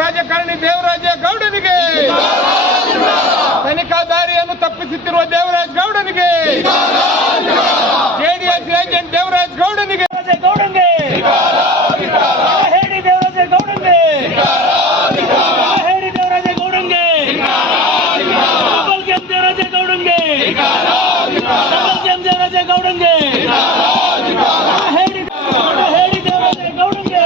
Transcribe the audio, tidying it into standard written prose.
ರಾಜಕಾರಣಿ Devaraja ಗೌಡನಿಗೆ, ತನಿಖಾದಾರಿಯನ್ನು ತಪ್ಪಿಸುತ್ತಿರುವ Devaraja ಗೌಡನಿಗೆ, JDS agent Devaraja ಗೌಡನಿಗೆ, ಹೇಳಿ ದೇವರಾಜ ಗೌಡಂಗೆ, ಹೇಳಿ ದೇವರಾಜ ಗೌಡಂಗೆ, ದೇವರಾಜ ಗೌಡಂಗೆ, ದೇವರಾಜ ಗೌಡಂಗೆ, ಹೇಳಿ ದೇವರಾಜ ಗೌಡಂಗೆ,